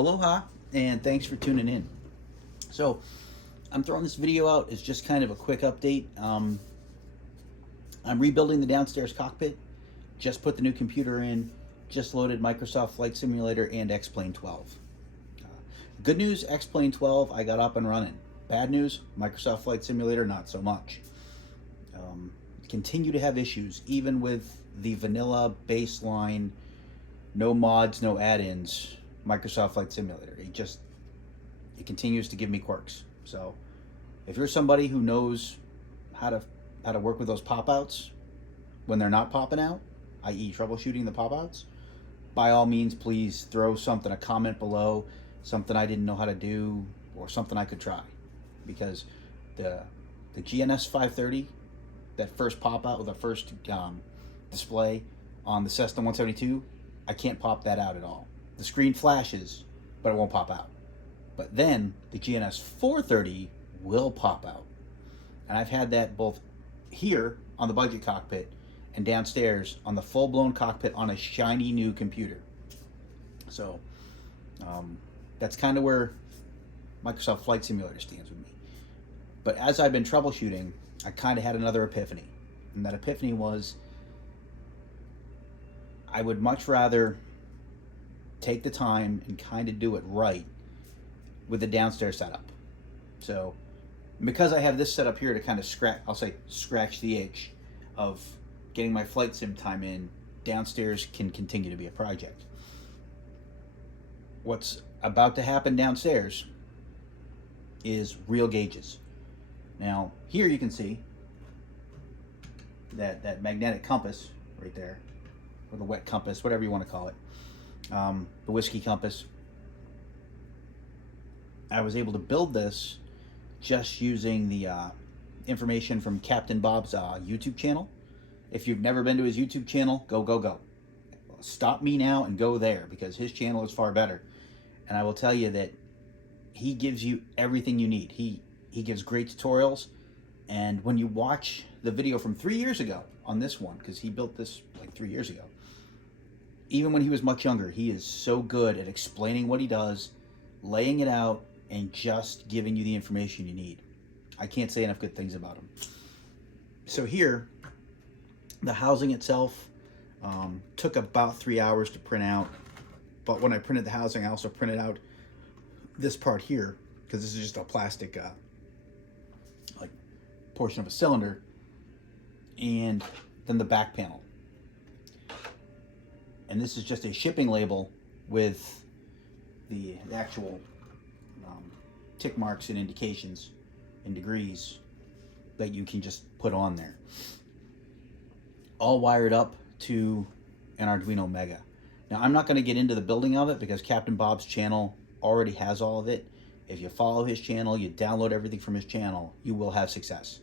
Aloha, and thanks for tuning in. So, I'm throwing this video out as just kind of a quick update. I'm rebuilding the downstairs cockpit, just put the new computer in, just loaded Microsoft Flight Simulator and X-Plane 12. Good news, X-Plane 12, I got up and running. Bad news, Microsoft Flight Simulator, not so much. Continue to have issues, even with the vanilla baseline, no mods, no add-ins Microsoft Flight Simulator. It continues to give me quirks. So if you're somebody who knows how to work with those pop-outs when they're not popping out, i.e. troubleshooting the pop-outs, by all means, please throw a comment below, something I didn't know how to do, or something I could try. Because the GNS 530, that first pop-out with the first display on the Cessna 172, I can't pop that out at all. The screen flashes, but it won't pop out. But then the GNS 430 will pop out. And I've had that both here on the budget cockpit and downstairs on the full-blown cockpit on a shiny new computer. So that's kind of where Microsoft Flight Simulator stands with me. But as I've been troubleshooting, I kind of had another epiphany. And that epiphany was, I would much rather take the time and kind of do it right with the downstairs setup. So because I have this setup here to kind of scratch the itch of getting my flight sim time in, downstairs can continue to be a project. What's about to happen downstairs is real gauges. Now here you can see that magnetic compass right there, or the wet compass, whatever you want to call it, the whiskey compass. I was able to build this just using the information from Captain Bob's YouTube channel. If you've never been to his YouTube channel, go. Stop me now and go there, because his channel is far better. And I will tell you that he gives you everything you need. He gives great tutorials. And when you watch the video from 3 years ago on this one, because he built this like 3 years ago, even when he was much younger, he is so good at explaining what he does, laying it out, and just giving you the information you need. I can't say enough good things about him. So here, the housing itself took about 3 hours to print out. But when I printed the housing, I also printed out this part here, because this is just a plastic like portion of a cylinder, and then the back panel. And this is just a shipping label with the actual tick marks and indications and degrees that you can just put on there. All wired up to an Arduino Mega. Now I'm not going to get into the building of it because Captain Bob's channel already has all of it. If you follow his channel, you download everything from his channel, you will have success.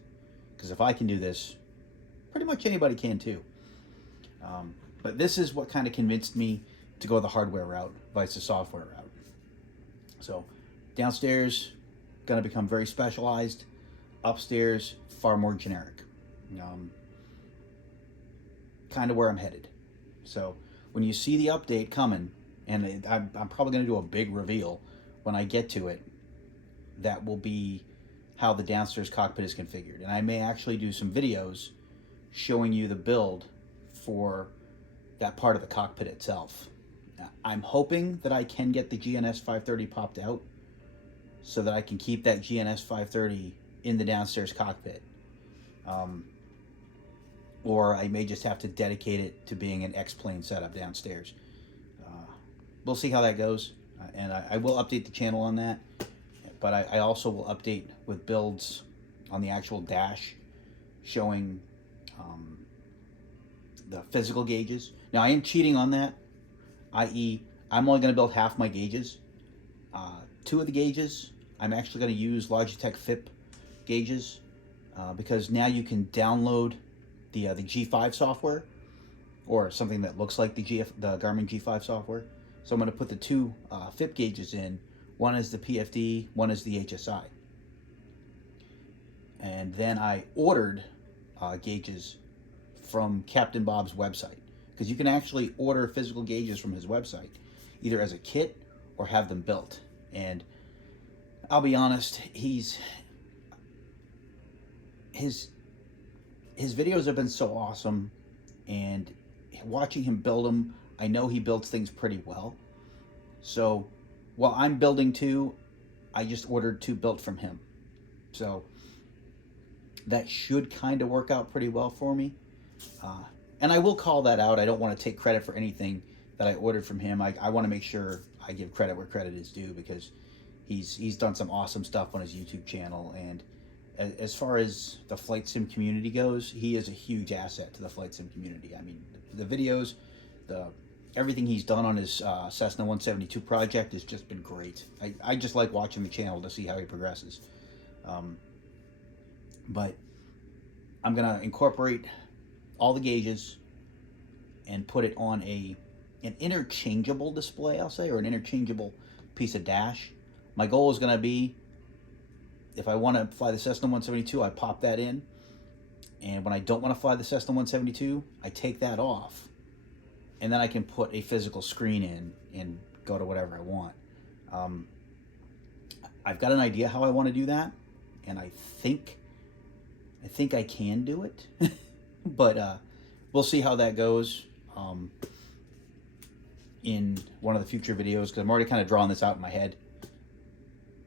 Because if I can do this, pretty much anybody can too. But this is what kind of convinced me to go the hardware route versus the software route. So downstairs, going to become very specialized. Upstairs, far more generic. Kind of where I'm headed. So when you see the update coming, and I'm probably going to do a big reveal when I get to it, that will be how the downstairs cockpit is configured. And I may actually do some videos showing you the build for that part of the cockpit itself. Now, I'm hoping that I can get the GNS 530 popped out so that I can keep that GNS 530 in the downstairs cockpit. Or I may just have to dedicate it to being an X-Plane setup downstairs. We'll see how that goes. And I will update the channel on that. But I also will update with builds on the actual dash showing the physical gauges. Now I am cheating on that, i.e. I'm only going to build half my gauges. 2 of the gauges I'm actually going to use Logitech FIP gauges because now you can download the G5 software, or something that looks like the Garmin G5 software. So I'm going to put the 2 FIP gauges in. One is the PFD, one is the HSI. And then I ordered gauges from Captain Bob's website, because you can actually order physical gauges from his website, either as a kit or have them built. And I'll be honest, his videos have been so awesome, and watching him build them, I know he builds things pretty well. So while I'm building two, I just ordered two built from him. So that should kind of work out pretty well for me. And I will call that out. I don't want to take credit for anything that I ordered from him. I want to make sure I give credit where credit is due, because he's done some awesome stuff on his YouTube channel. And as far as the flight sim community goes, he is a huge asset to the flight sim community. I mean, the videos, everything he's done on his Cessna 172 project has just been great. I just like watching the channel to see how he progresses. But I'm going to incorporate all the gauges and put it on an interchangeable display, I'll say, or an interchangeable piece of dash. My goal is going to be, if I want to fly the Cessna 172, I pop that in. And when I don't want to fly the Cessna 172, I take that off. And then I can put a physical screen in and go to whatever I want. I've got an idea how I want to do that, and I think I can do it. But we'll see how that goes in one of the future videos, because I'm already kind of drawing this out in my head.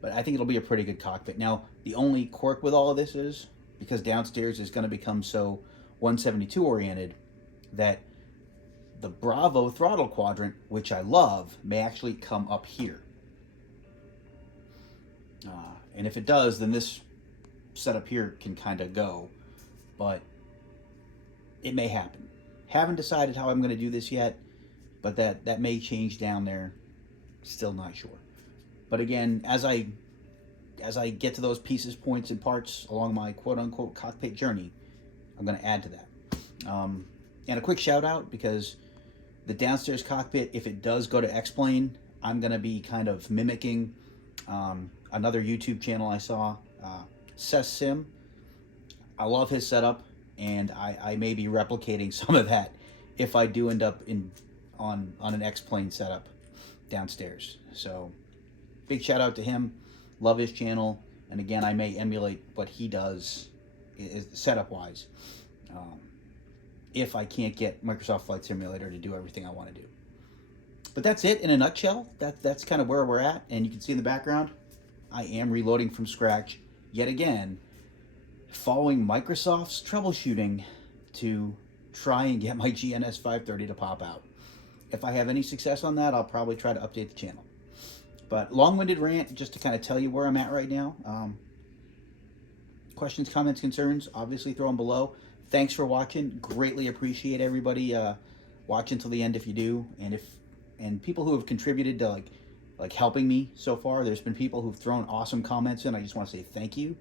But I think it'll be a pretty good cockpit. Now, the only quirk with all of this is, because downstairs is going to become so 172 oriented, that the Bravo throttle quadrant, which I love, may actually come up here. And if it does, then this setup here can kind of go. But it may happen. Haven't decided how I'm going to do this yet, but that may change down there. Still not sure. But again, as I get to those pieces, points, and parts along my quote-unquote cockpit journey, I'm going to add to that. And a quick shout-out, because the downstairs cockpit, if it does go to X-Plane, I'm going to be kind of mimicking another YouTube channel I saw, Cess Sim. I love his setup, and I may be replicating some of that if I do end up on an X-Plane setup downstairs. So big shout out to him. Love his channel. And again, I may emulate what he does setup wise, if I can't get Microsoft Flight Simulator to do everything I want to do. But that's it in a nutshell. That's kind of where we're at. And you can see in the background, I am reloading from scratch yet again, following Microsoft's troubleshooting to try and get my GNS 530 to pop out. If I have any success on that, I'll probably try to update the channel. But long-winded rant, just to kind of tell you where I'm at right now. Questions, comments, concerns, obviously throw them below. Thanks for watching. Greatly appreciate everybody watching till the end if you do. And people who have contributed to like helping me so far. There's been people who've thrown awesome comments in. I just want to say thank you.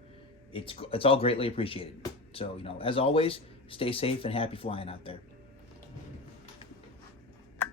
It's all greatly appreciated. So, as always, stay safe and happy flying out there.